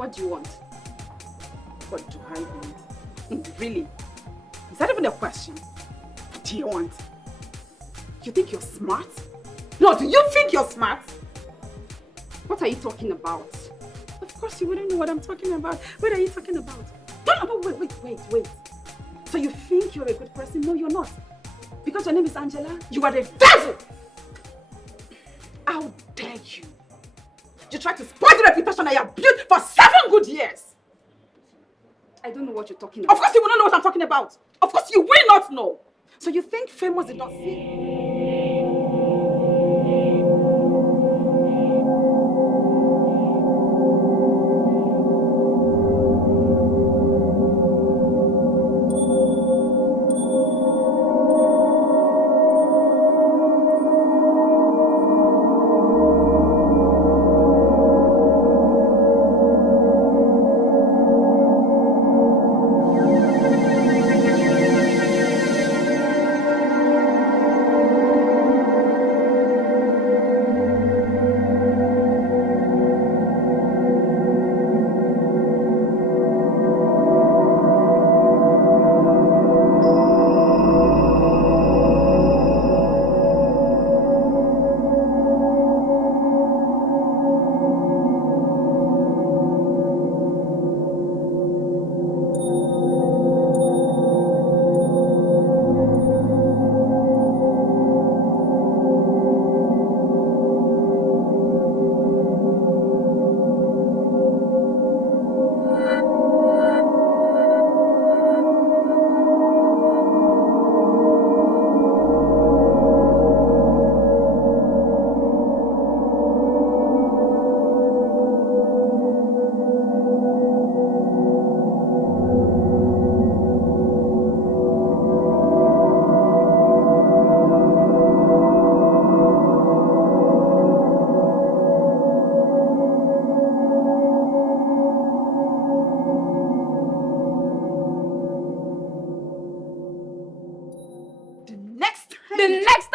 What do you want? What do I want? Really? Is that even a question? What do you want? You think you're smart? No, do you think you're smart? What are you talking about? Of course you wouldn't know what I'm talking about. What are you talking about? No, wait. So you think you're a good person? No, you're not. Because your name is Angela, you are the devil! How dare you? You tried to spoil the reputation I have built for 7 good years! I don't know what you're talking about. Of course you will not know what I'm talking about! Of course you will not know! So you think Famous did not see? The next